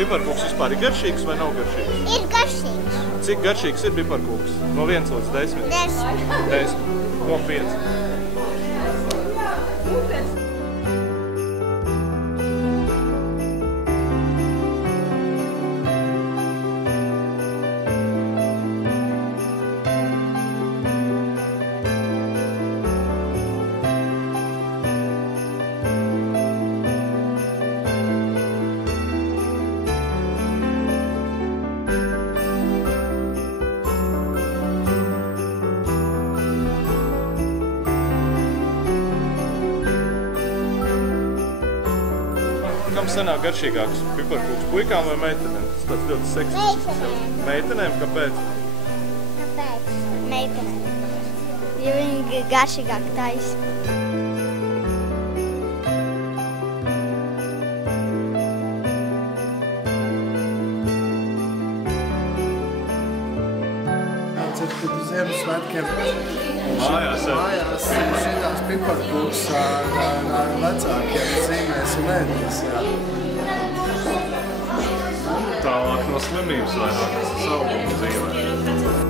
Piparkūks vispār ir garšīgs vai nav garšīgs? Ir garšīgs. Cik garšīgs ir piparkūks? No 1 līdz 10? 10. 10. No 5. Kam sanāk garšīgāks piparkūks, puikām vai meitenēm? Tas tāds ļoti seksisks. Meitenēm. Meitenēm? Kāpēc? Kāpēc? Meitenēm. Jo viņi garšīgāk taisa. Kad uz Ziemassvētkiem Mājās šitās piparkūks ar vecākiem zīmēs un ēdīs. Tālāk no slimības vairāk saugumu dzīvē.